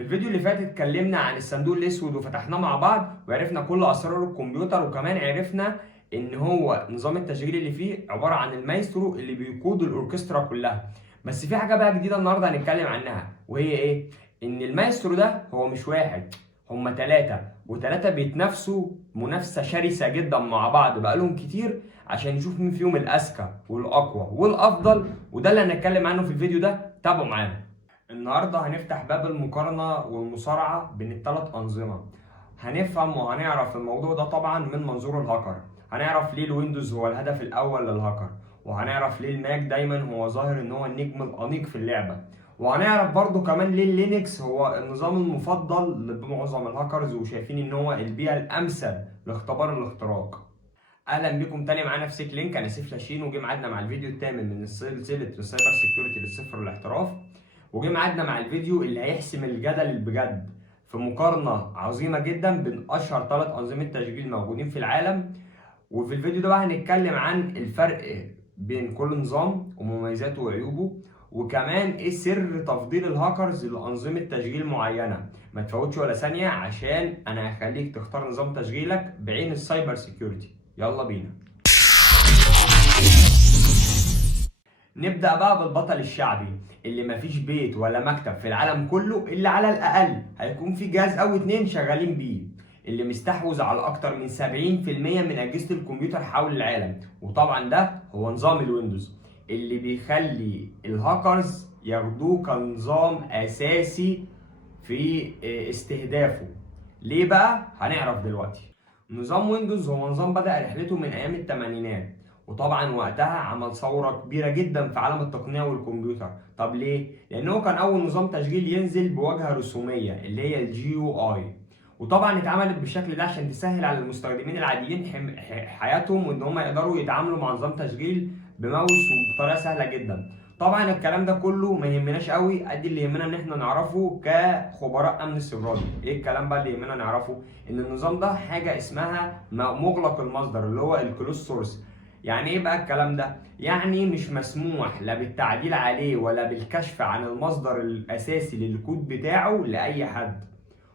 في الفيديو اللي فات اتكلمنا عن الصندوق الاسود وفتحناه مع بعض وعرفنا كل اسرار الكمبيوتر، وكمان عرفنا ان هو نظام التشغيل اللي فيه عباره عن المايسترو اللي بيقود الاوركسترا كلها. بس في حاجه بقى جديده النهارده هنتكلم عنها، وهي ايه؟ ان المايسترو ده هو مش واحد، هما ثلاثه، وثلاثه بيتنافسوا منافسه شرسه جدا مع بعض بقالهم كتير عشان نشوف مين فيهم الاذكى والاقوى والافضل. وده اللي هنتكلم عنه في الفيديو ده، تابعوا معانا. النهارده هنفتح باب المقارنة والمصارعة بين الثلاث أنظمة. هنفهم وهنعرف الموضوع ده طبعا من منظور الهاكر. هنعرف ليه الويندوز هو الهدف الأول للهاكر، وهنعرف ليه الماك دايما هو ظاهر إن هو النجم الأنيق في اللعبة، وهنعرف برضو كمان ليه اللينكس هو النظام المفضل لمعظم الهاكرز وشايفين إن هو البيئة الأمثل لاختبار الاختراق. اهلا بكم تاني معانا في سيك لينك. انا سيف لاشين، وجه ميعادنا مع الفيديو الثامن من سلسله السايبر سيكيورتي للصفر والاحتراف. وجه ميعادنا مع الفيديو اللي هيحسم الجدل بجد في مقارنه عظيمه جدا بين اشهر ثلاث انظمه تشغيل موجودين في العالم. وفي الفيديو ده بقى هنتكلم عن الفرق بين كل نظام ومميزاته وعيوبه، وكمان ايه سر تفضيل الهاكرز لانظمه تشغيل معينه. ما تفوتش ولا ثانيه عشان انا هخليك تختار نظام تشغيلك بعين السايبر سيكيورتي. يلا بينا نبدأ بقى بالبطل الشعبي اللي مفيش بيت ولا مكتب في العالم كله اللي على الأقل هيكون في جهاز أو اتنين شغالين بيه، اللي مستحوذ على أكتر من 70% من أجهزة الكمبيوتر حول العالم. وطبعا ده هو نظام الويندوز اللي بيخلي الهاكرز ياخدوه كنظام أساسي في استهدافه. ليه بقى؟ هنعرف دلوقتي. نظام ويندوز هو نظام بدأ رحلته من أيام الثمانينات، وطبعا وقتها عمل ثورة كبيرة جدا في عالم التقنية والكمبيوتر. طب ليه؟ لأنه كان أول نظام تشغيل ينزل بواجهة رسومية اللي هي الجي يو اي، وطبعا اتعملت بالشكل ده عشان تسهل على المستخدمين العاديين حياتهم، وإن هم يقدروا يتعاملوا مع نظام تشغيل بماوس وبطريقة سهلة جدا. طبعا الكلام ده كله ما يهمناش قوي قد اللي يهمنا ان احنا نعرفه كخبراء امن سيبراني. ايه الكلام بقى اللي يهمنا نعرفه؟ ان النظام ده حاجه اسمها مغلق المصدر اللي هو الكلوز سورس. يعني ايه بقى الكلام ده؟ يعني مش مسموح لا بالتعديل عليه ولا بالكشف عن المصدر الاساسي للكود بتاعه لاي حد.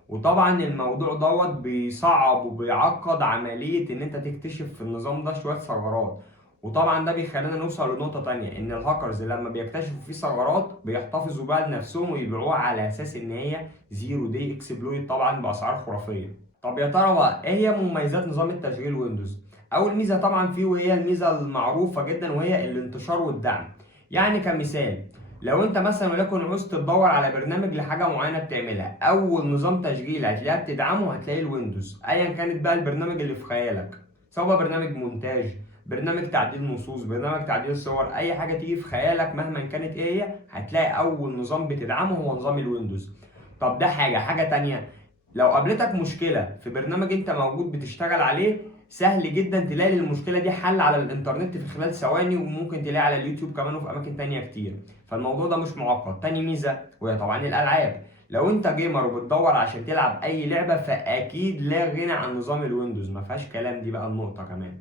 وطبعا الموضوع دوت بيصعب وبيعقد عملية ان انت تكتشف في النظام ده شوية ثغرات. وطبعا ده بيخلينا نوصل لنقطة تانية، ان الهاكرز لما بيكتشفوا فيه ثغرات بيحتفظوا بقى لنفسهم ويبيعوها على اساس ان هي زيرو دي اكسبلويت، طبعا باسعار خرافية. طب يا ترى بقى ايه هي مميزات نظام التشغيل ويندوز؟ اول ميزة طبعا فيه وهي الميزة المعروفة جدا، وهي الانتشار والدعم. يعني كمثال، لو انت مثلا وليكن عوزت تدور على برنامج لحاجه معينه بتعملها، اول نظام تشغيل هتلاقيها بتدعمه هتلاقي الويندوز، ايا كانت بقى البرنامج اللي في خيالك، سواء برنامج مونتاج، برنامج تعديل نصوص، برنامج تعديل صور، اي حاجه تيجي في خيالك مهما كانت ايه هي هتلاقي اول نظام بتدعمه هو نظام الويندوز. طب ده حاجه تانية، لو قابلتك مشكله في برنامج انت موجود بتشتغل عليه، سهل جدا تلاقي المشكله دي حل على الانترنت في خلال ثواني، وممكن تلاقي على اليوتيوب كمان وفي اماكن تانية كتير. فالموضوع ده مش معقد. تاني ميزه وهي طبعا الالعاب. لو انت جيمر وبتدور عشان تلعب اي لعبه فاكيد لا غنى عن نظام الويندوز، ما فيهاش كلام. دي بقى النقطه كمان.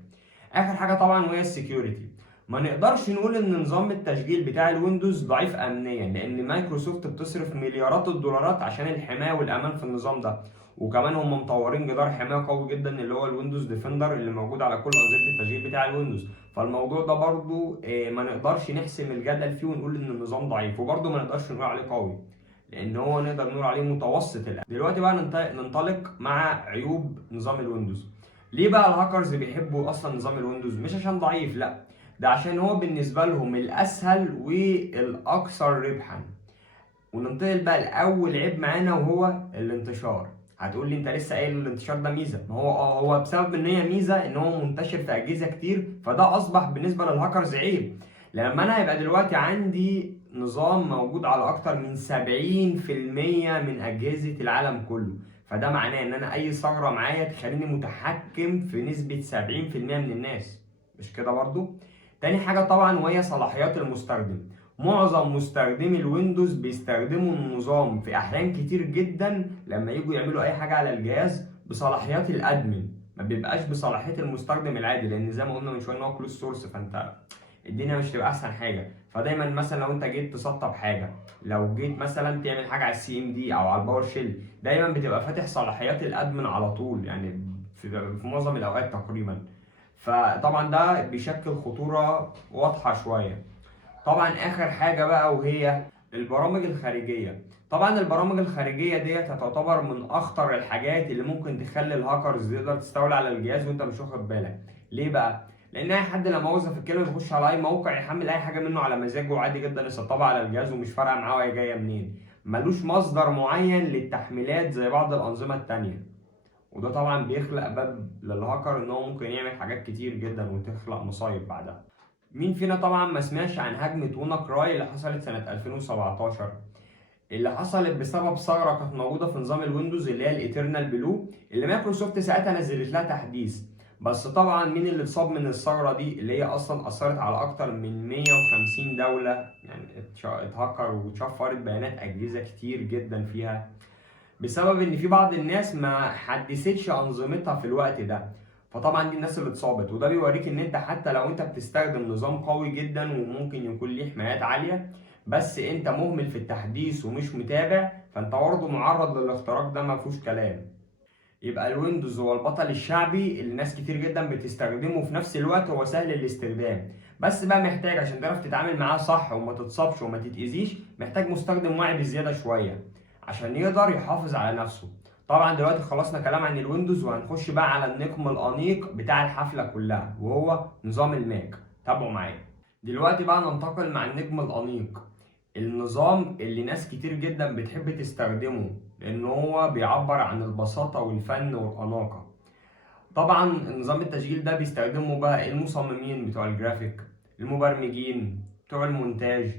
اخر حاجه طبعا وهي السكيورتي. ما نقدرش نقول ان نظام التشغيل بتاع الويندوز ضعيف امنيا، لان مايكروسوفت بتصرف مليارات الدولارات عشان الحمايه والامان في النظام ده. وكمان هم مطورين جدار حمايه قوي جدا اللي هو الويندوز ديفندر اللي موجود على كل انظمه التشغيل بتاع الويندوز. فالموضوع ده برضو ما نقدرش نحسم الجدل فيه ونقول ان النظام ضعيف، وبرضو ما نقدرش نقول عليه قوي لان هو نقدر نقول عليه متوسط الان. دلوقتي بقى ننطلق مع عيوب نظام الويندوز. ليه بقى الهاكرز بيحبوا اصلا نظام الويندوز؟ مش عشان ضعيف، لا، ده عشان هو بالنسبه لهم الاسهل والاكثر ربحا. وننتقل بقى لاول عيب معانا وهو الانتشار. هتقول لي انت لسه قايل الانتشار ده ميزه. ما هو هو بسبب ان هي ميزه ان هو منتشر في اجهزه كتير، فده اصبح بالنسبه للهاكرز عيب. لما انا هيبقى دلوقتي عندي نظام موجود على اكتر من 70% من اجهزه العالم كله، فده معناه ان انا اي ثغره معايا تخليني متحكم في نسبه 70% من الناس. مش كده برضو؟ تاني حاجه طبعا وهي صلاحيات المستخدم. معظم مستخدمي الويندوز بيستخدموا النظام في احيان كتير جدا لما يجوا يعملوا اي حاجه على الجهاز بصلاحيات الادمن، ما بيبقاش بصلاحيه المستخدم العادي، لان زي ما قلنا من شويه ان هو كلوز سورس، فانت الدنيا مش تبقى احسن حاجه. فدايما مثلا لو انت جيت تسطب حاجه، لو جيت مثلا تعمل حاجه على السي ام دي او على الباور شيل، دايما بتبقى فاتح صلاحيات الادمن على طول، يعني في معظم الاوقات تقريبا. فطبعا ده بيشكل خطوره واضحه شويه. طبعا اخر حاجه بقى وهي البرامج الخارجيه. طبعا البرامج الخارجيه ديت تعتبر من اخطر الحاجات اللي ممكن تخلي الهاكرز يقدر تستولي على الجهاز وانت مش واخد بالك. ليه بقى؟ لان اي حد لما وظف الكلمه يخش على اي موقع يحمل اي حاجه منه على مزاجه عادي جدا، يسطبها على الجهاز ومش فارقه معاه هي جايه منين. ملوش مصدر معين للتحميلات زي بعض الانظمه التانيه. وده طبعا بيخلق باب للهاكر ان هو ممكن يعمل حاجات كتير جدا وتخلق مصايب بعدها. مين فينا طبعا ما سمعش عن هجمة وانا كراي اللي حصلت سنة 2017، اللي حصلت بسبب ثغرة كانت موجودة في نظام الويندوز اللي هي الايترنال بلو، اللي مايكروسوفت ساعتها نزلت لها تحديث. بس طبعا مين اللي اتصاب من الثغرة دي اللي هي اصلا اثرت على اكتر من 150 دولة، يعني اتهكر واتشفرت بيانات اجهزة كتير جدا فيها، بسبب ان في بعض الناس ما حدثتش انظمتها في الوقت ده. فطبعا دي الناس اللي اتصابت. وده بيوريك ان انت حتى لو انت بتستخدم نظام قوي جدا وممكن يكون ليه حمايات عالية، بس انت مهمل في التحديث ومش متابع، فانت برضه معرض للاختراق ده، ما فيهوش كلام. يبقى الويندوز هو البطل الشعبي اللي ناس كتير جدا بتستخدمه، وفي نفس الوقت هو سهل الاستخدام. بس بقى محتاج عشان تعرف تتعامل معاه صح وما تتصابش وما تتأذيش، محتاج مستخدم واعي بزيادة شوية عشان يقدر يحافظ على نفسه. طبعا دلوقتي خلصنا كلام عن الويندوز، وهنخش بقى على النجم الأنيق بتاع الحفلة كلها وهو نظام الماك. تابعوا معايا. دلوقتي بقى ننتقل مع النجم الأنيق، النظام اللي ناس كتير جدا بتحب تستخدمه لأن هو بيعبر عن البساطة والفن والأناقة. طبعا نظام التشغيل ده بيستخدمه بقى المصممين بتوع الجرافيك، المبرمجين بتوع المونتاج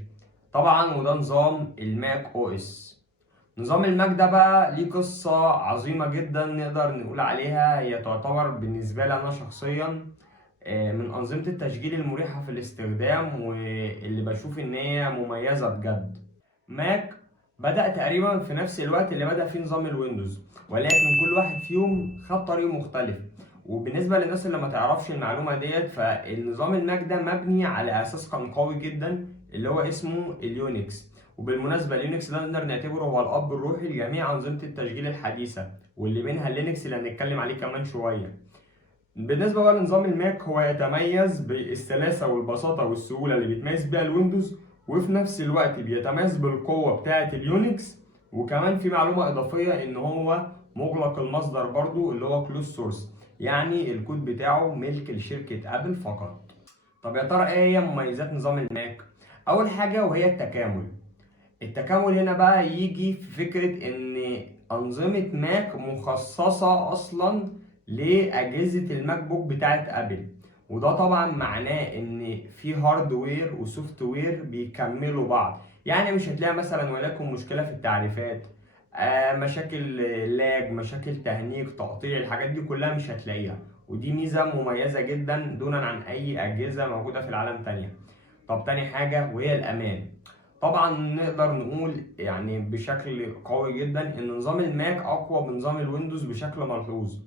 طبعا، وده نظام الماك او اس. نظام الماك ده بقى ليه قصة عظيمة جدا نقدر نقول عليها، هي تعتبر بالنسبة لي أنا شخصيا من أنظمة التشغيل المريحة في الاستخدام، واللي بشوف إن هي مميزة بجد. ماك بدأ تقريبا في نفس الوقت اللي بدأ فيه نظام الويندوز، ولكن كل واحد فيهم خد طريق مختلف. وبالنسبة للناس اللي ما تعرفش المعلومة ديت، فالنظام الماك ده مبني على أساس كان قوي جدا اللي هو اسمه اليونكس. وبالمناسبة اليونكس ده نقدر نعتبره هو الأب الروحي لجميع أنظمة التشغيل الحديثة، واللي منها اللينكس اللي هنتكلم عليه كمان شوية. بالنسبة بقى لنظام الماك، هو يتميز بالسلاسة والبساطة والسهولة اللي بيتميز بيها الويندوز، وفي نفس الوقت بيتميز بالقوة بتاعة اليونكس. وكمان في معلومة إضافية إن هو مغلق المصدر برضو اللي هو كلوز سورس، يعني الكود بتاعه ملك لشركة أبل فقط. طب يا ترى إيه هي مميزات نظام الماك؟ أول حاجة وهي التكامل. التكامل هنا بقى يجي في فكرة إن أنظمة ماك مخصصة أصلا لأجهزة الماك بوك بتاعت أبل. وده طبعا معناه إن في هاردوير وسوفت وير بيكملوا بعض، يعني مش هتلاقي مثلا ولكن مشكلة في التعريفات، مشاكل لاج، مشاكل تهنيج، تقطيع، الحاجات دي كلها مش هتلاقيها. ودي ميزة مميزة جدا دونا عن أي أجهزة موجودة في العالم تانية. طب تاني حاجة وهي الأمان. طبعا نقدر نقول يعني بشكل قوي جدا ان نظام الماك اقوى من نظام الويندوز بشكل ملحوظ.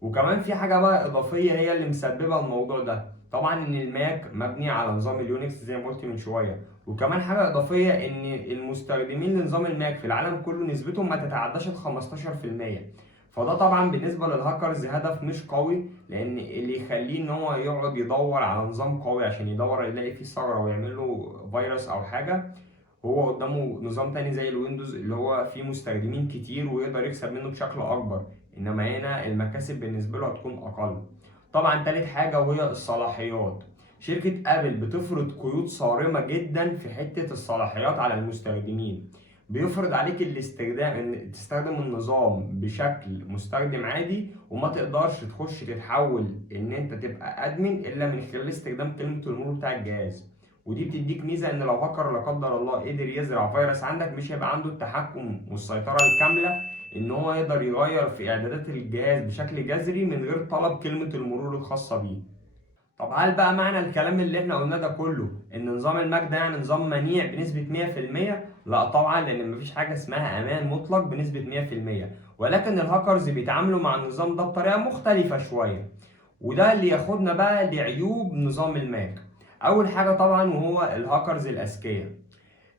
وكمان في حاجه بقى اضافيه هي اللي مسببه الموضوع ده، طبعا ان الماك مبني على نظام اليونكس زي ما قلت من شويه. وكمان حاجه اضافيه ان المستخدمين لنظام الماك في العالم كله نسبتهم ما تتعداش ال 15%. فده طبعا بالنسبه للهاكرز هدف مش قوي، لان اللي يخليه ان هو يقعد يدور على نظام قوي عشان يدور يلاقي فيه ثغره ويعمل له فيروس او حاجه، هو قدامه نظام تاني زي الويندوز اللي هو فيه مستخدمين كتير ويقدر يكسب منه بشكل اكبر، انما هنا المكاسب بالنسبه له هتكون اقل. طبعا تالت حاجه وهي الصلاحيات. شركه ابل بتفرض قيود صارمه جدا في حته الصلاحيات على المستخدمين. بيفرض عليك الاستخدام ان تستخدم النظام بشكل مستخدم عادي، وما تقدرش تخش تتحول ان انت تبقى ادمن الا من خلال استخدام كلمه المرور بتاع الجهاز. ودي بتديك ميزه ان لو هاكر لا قدر الله قدر يزرع فيروس عندك، مش هيبقى عنده التحكم والسيطره الكامله ان هو يقدر يغير في اعدادات الجهاز بشكل جذري من غير طلب كلمه المرور الخاصه بيه. طب هل بقى معنى الكلام اللي احنا قلناه ده كله ان نظام الماك ده يعني نظام منيع بنسبه 100%؟ لا طبعا، لان مفيش حاجه اسمها امان مطلق بنسبه 100%، ولكن الهاكرز بيتعاملوا مع النظام ده بطريقه مختلفه شويه. وده اللي ياخدنا بقى لعيوب نظام الماك. اول حاجه طبعا وهو الهاكرز الاذكياء،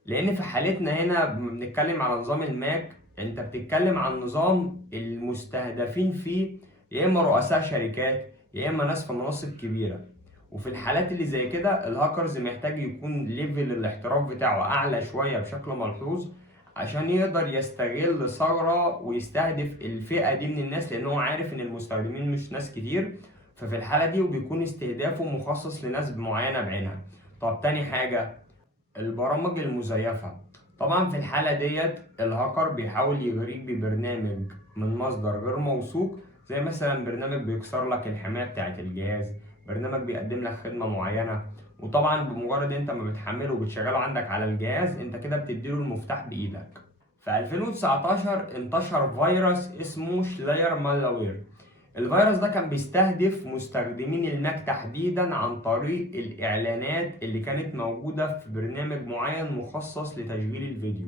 لان في حالتنا هنا بنتكلم على نظام الماك، انت بتتكلم عن نظام المستهدفين فيه يا اما رؤساء شركات يا اما ناس في مناصب كبيره. وفي الحالات اللي زي كده الهاكرز محتاج يكون ليفل الاحتراف بتاعه اعلى شويه بشكل ملحوظ عشان يقدر يستغل ثغره ويستهدف الفئه دي من الناس، لان هو عارف ان المستخدمين مش ناس كتير. ففي الحاله دي وبيكون استهدافه مخصص لناس معينه بعينها. طب تاني حاجه، البرامج المزيفة. طبعا في الحالة ديت الهاكر بيحاول يغريك ببرنامج من مصدر غير موثوق، زي مثلا برنامج بيكسر لك الحماية بتاعة الجهاز، برنامج بيقدم لك خدمة معينة. وطبعا بمجرد انت ما بتحمله وبتشغله عندك على الجهاز انت كده بتديله المفتاح بايدك. في 2019 انتشر فيروس اسمه شلاير مالوير. الفيروس ده كان بيستهدف مستخدمين الماك تحديدا عن طريق الإعلانات اللي كانت موجودة في برنامج معين مخصص لتشغيل الفيديو.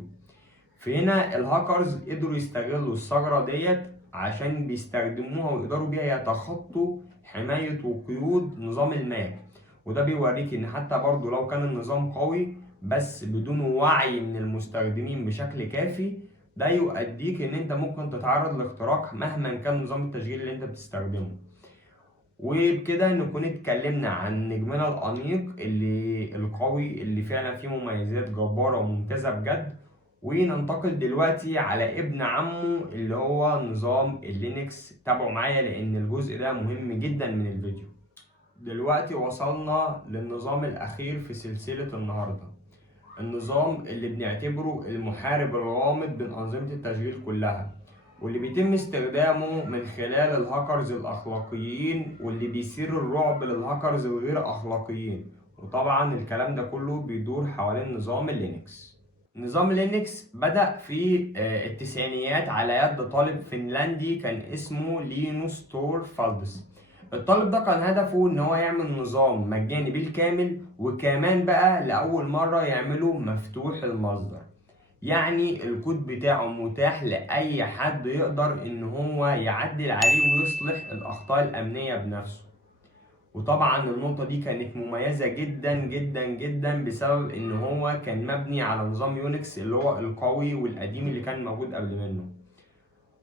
في هنا الهاكرز قدروا يستغلوا الثغرة ديت عشان بيستخدموها ويقدروا بيها يتخطوا حماية وقيود نظام الماك. وده بيوريك ان حتى برضو لو كان النظام قوي بس بدون وعي من المستخدمين بشكل كافي، ده يؤديك ان انت ممكن تتعرض لاختراق مهما كان نظام التشغيل اللي انت بتستخدمه. وبكده نكون اتكلمنا عن نجمنا الأنيق اللي القوي اللي فعلا فيه مميزات جبارة وممتازة بجد. وننتقل دلوقتي على ابن عمه اللي هو نظام اللينكس. تابعوا معايا لأن الجزء ده مهم جدا من الفيديو. دلوقتي وصلنا للنظام الأخير في سلسلة النهاردة، النظام اللي بنعتبره المحارب الغامض بين أنظمة التشغيل كلها، واللي بيتم استخدامه من خلال الهاكرز الأخلاقيين واللي بيثير الرعب للهاكرز الغير أخلاقيين. وطبعا الكلام ده كله بيدور حوالين نظام اللينكس. نظام لينكس بدأ في التسعينيات على يد طالب فنلندي كان اسمه لينوس تورفالدس. الطالب ده كان هدفه ان هو يعمل نظام مجاني بالكامل، وكمان بقى لأول مرة يعمله مفتوح المصدر، يعني الكود بتاعه متاح لأي حد يقدر ان هو يعدل عليه ويصلح الأخطاء الأمنية بنفسه. وطبعا النقطة دي كانت مميزة جدا جدا جدا بسبب ان هو كان مبني على نظام يونكس اللي هو القوي والقديم اللي كان موجود قبل منه.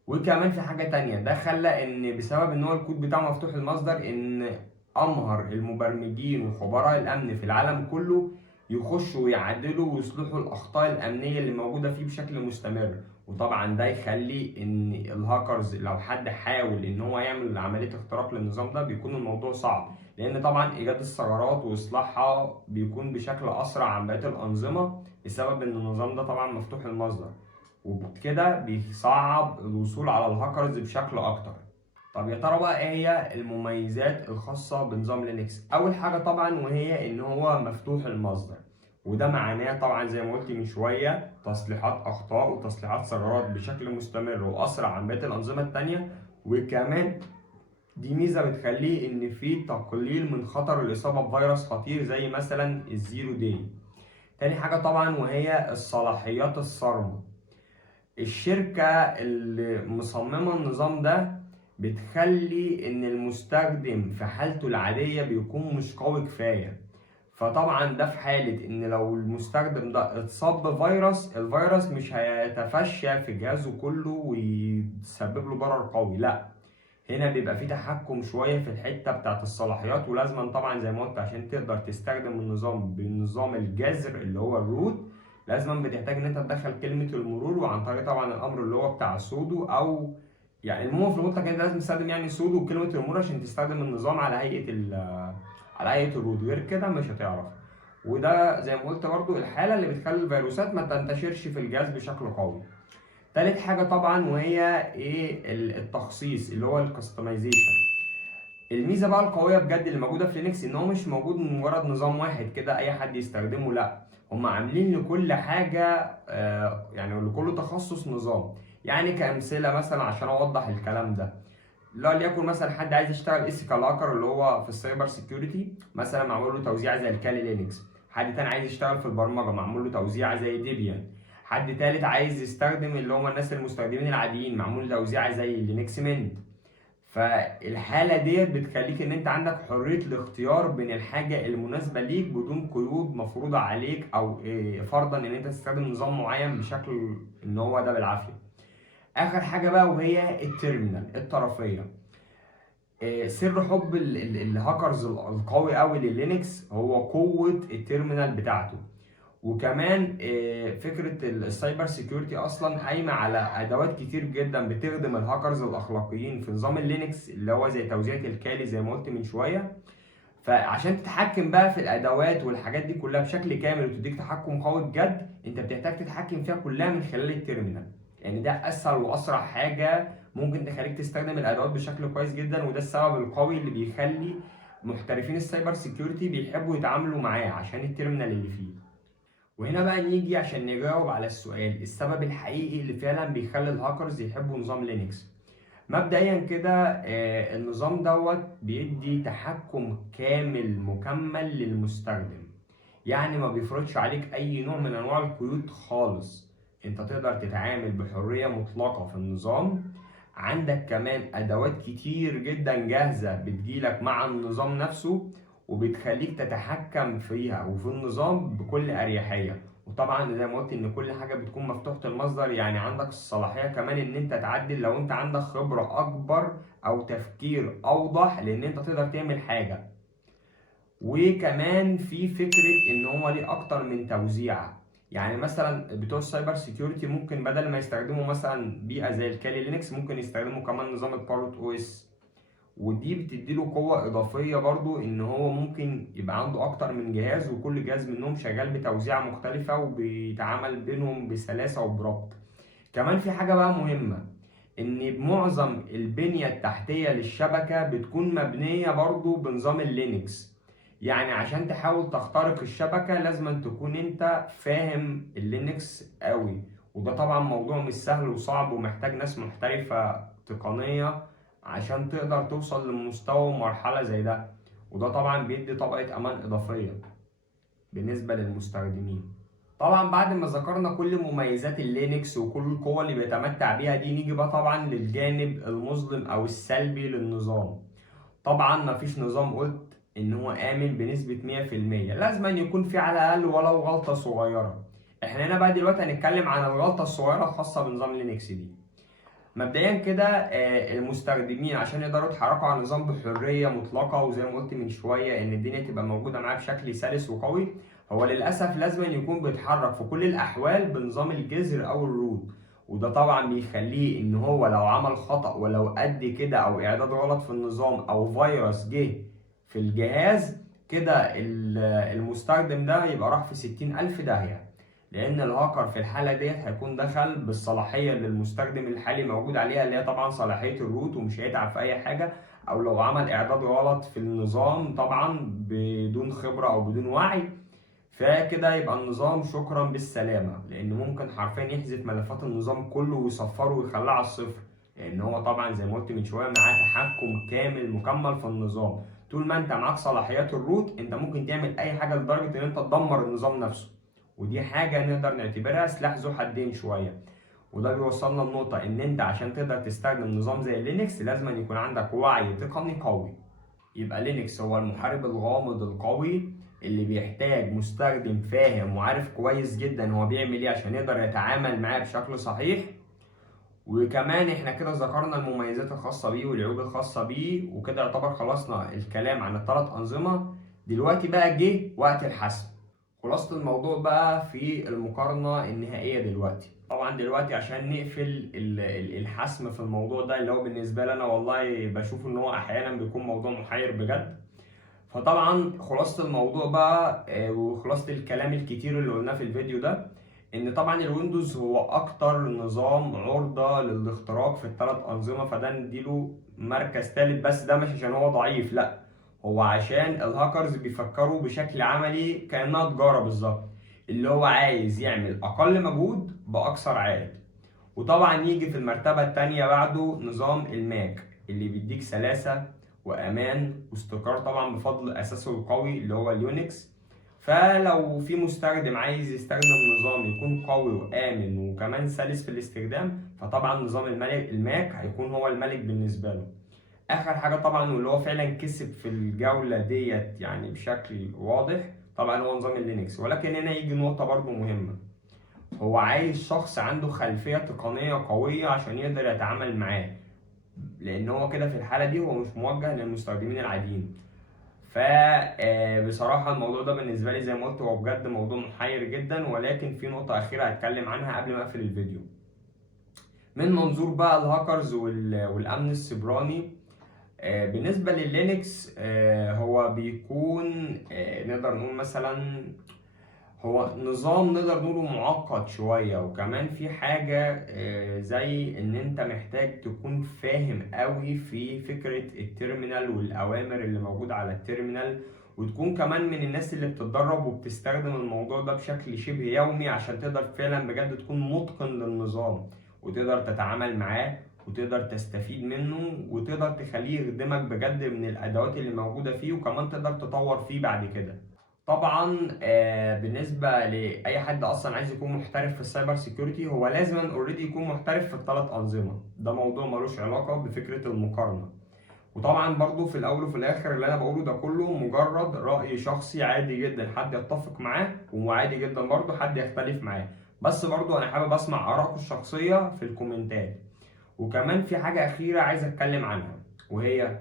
وكمان في حاجة تانية، ده خلى ان بسبب ان هو الكود بتاعه مفتوح المصدر ان امهر المبرمجين وخبراء الامن في العالم كله يخشوا ويعدلوا ويصلحوا الاخطاء الامنية اللي موجودة فيه بشكل مستمر. وطبعا ده يخلي ان الهاكرز لو حد حاول ان هو يعمل عملية اختراق للنظام ده بيكون الموضوع صعب، لان طبعا ايجاد الثغرات واصلاحها بيكون بشكل اسرع عن بقية الانظمة بسبب ان النظام ده طبعا مفتوح المصدر، وبكده بيصعب الوصول على الهاكرز بشكل اكتر. طب يا ترى بقى ايه هي المميزات الخاصة بنظام لينكس؟ اول حاجة طبعا وهي ان هو مفتوح المصدر، وده معناه طبعا زي ما قلت من شوية تصليحات اخطاء وتصليحات ثغرات بشكل مستمر واسرع عن بقية الانظمة التانية. وكمان دي ميزة بتخليه ان في تقليل من خطر الاصابة بفيروس خطير زي مثلا الزيرو داي. تاني حاجة طبعا وهي الصلاحيات الصارمة. الشركة اللي مصممة النظام ده بتخلي ان المستخدم في حالته العادية بيكون مش قوي كفاية. فطبعا ده في حالة ان لو المستخدم ده اتصاب بفيروس، الفيروس مش هيتفشى في جهازه كله ويسبب له ضرر قوي، لا، هنا بيبقى في تحكم شوية في الحتة بتاعت الصلاحيات. ولازما طبعا زي ما قلت عشان تقدر تستخدم النظام بالنظام الجذر اللي هو الروت، لازما بتحتاج ان انت تدخل كلمة المرور، وعن طريق طبعا الامر اللي هو بتاع سودو، او يعني المهم في المطلق انت لازم تستخدم يعني سودو وكلمة المرور عشان تستخدم النظام على هيئة على هيئة الروت، غير كده مش هتعرف. وده زي ما قلت برضو الحالة اللي بتخلي الفيروسات ما تنتشرش في الجهاز بشكل قوي. تالت حاجة طبعا وهي ايه التخصيص اللي هو الكستمايزيشن. الميزة بقى القوية بجد اللي موجودة في لينكس ان هو مش موجود من مجرد نظام واحد كده اي حد يستخدمه، لا، هم عاملين لكل حاجة يعني لكل تخصص نظام. يعني كأمثلة مثلا عشان اوضح الكلام ده، لا ليكن مثلا حد عايز يشتغل ايثيكال هاكر اللي هو في السايبر سيكيورتي مثلا معمول له توزيع زي الكالي لينكس. حد تاني عايز يشتغل في البرمجة معمول له توزيع زي ديبيان. حد تالت عايز يستخدم اللي هم الناس المستخدمين العاديين معمول توزيع زي لينكس مينت. فالحالة ديت بتخليك ان انت عندك حرية الاختيار بين الحاجة المناسبة ليك بدون قيود مفروضة عليك، او فرضا ان انت تستخدم نظام معين بشكل ان هو ده بالعافية. اخر حاجة بقى وهي التيرمينال الطرفية. سر حب الهاكرز القوي قوي للينكس هو قوة التيرمينال بتاعته. وكمان فكرة السايبر سيكيورتي أصلا قايمة على أدوات كتير جدا بتخدم الهاكرز الأخلاقيين في نظام اللينكس، اللي هو زي توزيع الكالي زي ما قلت من شوية. فعشان تتحكم بقى في الأدوات والحاجات دي كلها بشكل كامل وتديك تحكم قوي بجد، أنت بتحتاج تتحكم فيها كلها من خلال التيرمينال. يعني ده أسهل وأسرع حاجة ممكن تخليك تستخدم الأدوات بشكل كويس جدا، وده السبب القوي اللي بيخلي محترفين السايبر سيكيورتي بيحبوا يتعاملوا معاه عشان التيرمينال اللي فيه. وهنا بقى نيجي عشان نجاوب على السؤال السبب الحقيقي اللي فعلا بيخلي الهاكرز يحبوا نظام لينكس. مبدئيا كده النظام دوت بيدي تحكم كامل مكمل للمستخدم. يعني ما بيفرضش عليك اي نوع من انواع القيود خالص، انت تقدر تتعامل بحرية مطلقة في النظام. عندك كمان ادوات كتير جدا جاهزة بتجيلك مع النظام نفسه، وبتخليك تتحكم فيها وفي النظام بكل اريحية. وطبعا زي ما قلت ان كل حاجة بتكون مفتوحة المصدر، يعني عندك الصلاحية كمان ان انت تعدل لو انت عندك خبرة اكبر او تفكير اوضح، لان انت تقدر تعمل حاجة. وكمان في فكرة ان هو ليه اكتر من توزيعة. يعني مثلا بتوع السايبر سيكيورتي ممكن بدل ما يستخدموا مثلا بيئة زي الكالي لينكس، ممكن يستخدموا كمان نظام الباروت او اس. ودي بتديله قوة إضافية برضو إن هو ممكن يبقى عنده أكتر من جهاز، وكل جهاز منهم شغال بتوزيعة مختلفة وبيتعامل بينهم بسلاسة وبربط. كمان في حاجة بقى مهمة، إن معظم البنية التحتية للشبكة بتكون مبنية برضو بنظام اللينكس. يعني عشان تحاول تخترق الشبكة لازم تكون انت فاهم اللينكس قوي، وده طبعا موضوع مش سهل وصعب ومحتاج ناس محترفة تقنية عشان تقدر توصل لمستوى ومرحلة زي ده. وده طبعا بيدي طبقة أمان إضافية بالنسبة للمستخدمين. طبعا بعد ما ذكرنا كل مميزات اللينكس وكل القوة اللي بيتمتع بيها دي، نيجي بقى طبعا للجانب المظلم أو السلبي للنظام. طبعا مفيش نظام قلت ان هو امن بنسبة 100%، لازم أن يكون في على الاقل ولو غلطة صغيرة. احنا هنا بقى دلوقتي هنتكلم عن الغلطة الصغيرة الخاصة بنظام لينكس دي. مبدئيا كده المستخدمين عشان يقدروا يتحركوا على النظام بحرية مطلقة، وزي ما قلت من شوية ان الدنيا تبقى موجودة معاه بشكل سلس وقوي، هو للأسف لازم أن يكون بيتحرك في كل الأحوال بنظام الجذر أو الروت. وده طبعا بيخليه ان هو لو عمل خطأ ولو قد كده او اعداد غلط في النظام او فيروس جه في الجهاز كده، المستخدم ده يبقى راح في 60,000 داهية. لان الهاكر في الحالة ديت هيكون دخل بالصلاحية اللي المستخدم الحالي موجود عليها، اللي هي طبعا صلاحية الروت، ومش هيتعب في اي حاجة. او لو عمل اعداد غلط في النظام طبعا بدون خبرة او بدون وعي، فكده يبقى النظام شكرا بالسلامة، لأن ممكن حرفيا يحذف ملفات النظام كله ويصفره ويخليه على الصفر. لأن هو طبعا زي ما قلت من شوية معاه تحكم كامل مكمل في النظام. طول ما أنت معاك صلاحيات الروت أنت ممكن تعمل أي حاجة لدرجة إن أنت تدمر النظام نفسه. ودي حاجة نقدر نعتبرها سلاح ذو حدين شوية. وده بيوصلنا لنقطة إن أنت عشان تقدر تستخدم نظام زي لينكس لازم أن يكون عندك وعي تقني قوي. يبقى لينكس هو المحارب الغامض القوي اللي بيحتاج مستخدم فاهم وعارف كويس جدا هو بيعمل ايه عشان يقدر يتعامل معاه بشكل صحيح. وكمان احنا كده ذكرنا المميزات الخاصة بيه والعيوب الخاصة بيه، وكده يعتبر خلصنا الكلام عن الثلاث أنظمة. دلوقتي بقى جه وقت الحسم. خلاصة الموضوع بقى في المقارنة النهائية دلوقتي. طبعا دلوقتي عشان نقفل الحسم في الموضوع ده، اللي هو بالنسبة لي أنا والله بشوف إن هو أحيانا بيكون موضوع محير بجد. فطبعا خلاصة الموضوع بقى وخلاصة الكلام الكتير اللي قلناه في الفيديو ده، ان طبعا الويندوز هو اكتر نظام عرضة للاختراق في الثلاث انظمة، فده نديله مركز ثالث. بس ده مش عشان هو ضعيف، لا، هو عشان الهاكرز بيفكروا بشكل عملي كأنها تجارة بالظبط، اللي هو عايز يعمل اقل مجهود باكثر عائد. وطبعا يجي في المرتبة التانية بعده نظام الماك اللي بيديك سلاسة وأمان واستقرار، طبعا بفضل أساسه القوي اللي هو اليونكس. فلو في مستخدم عايز يستخدم نظام يكون قوي وآمن وكمان سلس في الاستخدام، فطبعا نظام الماك هيكون هو الملك بالنسبة له. اخر حاجه طبعا واللي هو فعلا كسب في الجوله ديت يعني بشكل واضح طبعا هو نظام اللينكس. ولكن هنا يجي نقطه برضو مهمه، هو عايز شخص عنده خلفيه تقنيه قويه عشان يقدر يتعامل معاه، لان هو كده في الحاله دي هو مش موجه للمستخدمين العاديين. فبصراحة الموضوع ده بالنسبة لي زي ما قلت هو بجد موضوع محير جدا. ولكن في نقطة أخيرة هتكلم عنها قبل ما أقفل الفيديو. من منظور بقى الهاكرز والأمن السيبراني، بالنسبة لللينكس هو بيكون نقدر نقول مثلا هو نظام نقدر نقوله معقد شوية. وكمان في حاجة زي ان انت محتاج تكون فاهم قوي في فكرة التيرمينال والاوامر اللي موجودة على التيرمينال، وتكون كمان من الناس اللي بتتدرب وبتستخدم الموضوع ده بشكل شبه يومي عشان تقدر فعلا بجد تكون متقن للنظام وتقدر تتعامل معاه وتقدر تستفيد منه وتقدر تخليه يخدمك بجد من الادوات اللي موجودة فيه، وكمان تقدر تطور فيه بعد كده. طبعا بالنسبه لاي حد اصلا عايز يكون محترف في السايبر سيكيورتي هو لازم اوريدي يكون محترف في الثلاث انظمه. ده موضوع ملوش علاقه بفكره المقارنه. وطبعا برضو في الاول وفي الاخر اللي انا بقوله ده كله مجرد راي شخصي، عادي جدا حد يتفق معاه وعادي جدا برضو حد يختلف معاه. بس برضو انا حابب اسمع ارائكم الشخصيه في الكومنتات. وكمان في حاجه اخيره عايز اتكلم عنها، وهي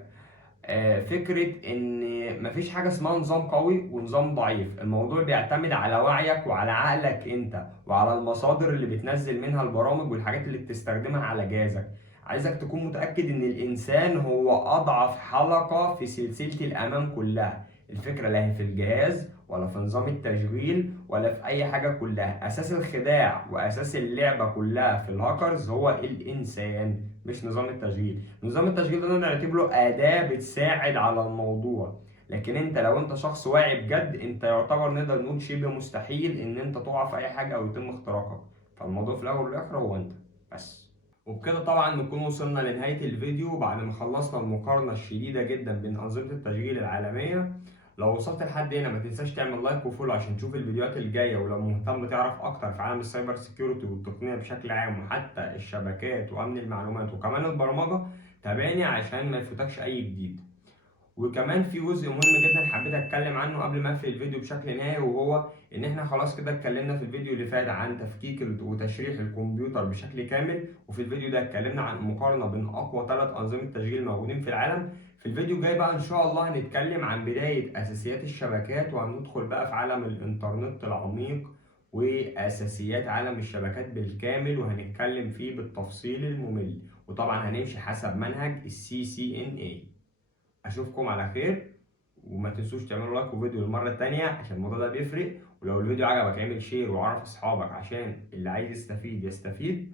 فكرة إن مفيش حاجة اسمها نظام قوي ونظام ضعيف. الموضوع بيعتمد على وعيك وعلى عقلك أنت وعلى المصادر اللي بتنزل منها البرامج والحاجات اللي بتستخدمها على جهازك. عايزك تكون متأكد إن الإنسان هو أضعف حلقة في سلسلة الأمان كلها. الفكرة لا هي في الجهاز ولا في نظام التشغيل ولا في أي حاجة، كلها أساس الخداع وأساس اللعبة كلها في الهاكرز هو الإنسان مش نظام التشغيل. نظام التشغيل ده نعتبره أداة بتساعد على الموضوع، لكن انت لو انت شخص واعي بجد انت يعتبر نقدر نقول شبه مستحيل ان انت تقع في اي حاجة او يتم اختراقك. فالموضوع في الاول والاخر هو انت بس. وبكده طبعا نكون وصلنا لنهاية الفيديو بعد ما خلصنا المقارنة الشديدة جدا بين أنظمة التشغيل العالمية. لو وصلت لحد هنا ما تنساش تعمل لايك وفولو عشان تشوف الفيديوهات الجاية. ولو مهتم تعرف أكتر في عالم السايبر سيكيورتي والتقنية بشكل عام وحتى الشبكات وأمن المعلومات وكمان البرمجة، تابعني عشان ما يفوتكش أي جديد. وكمان في جزء مهم جدا حبيت اتكلم عنه قبل ما اقفل الفيديو بشكل نهائي، وهو ان احنا خلاص كده اتكلمنا في الفيديو اللي فات عن تفكيك وتشريح الكمبيوتر بشكل كامل، وفي الفيديو ده اتكلمنا عن مقارنة بين اقوى 3 انظمة تشغيل موجودين في العالم. في الفيديو الجاي بقى ان شاء الله هنتكلم عن بداية اساسيات الشبكات، وهندخل بقى في عالم الانترنت العميق واساسيات عالم الشبكات بالكامل، وهنتكلم فيه بالتفصيل الممل. وطبعا هنمشي حسب منهج CCNA. اشوفكم على خير، وما تنسوش تعملوا لايك وفيديو المره التانية عشان الموضوع ده بيفرق. ولو الفيديو عجبك اعمل شير وعرف اصحابك عشان اللي عايز يستفيد يستفيد.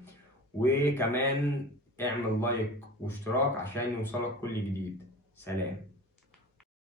وكمان اعمل لايك واشتراك عشان يوصلك كل جديد. سلام.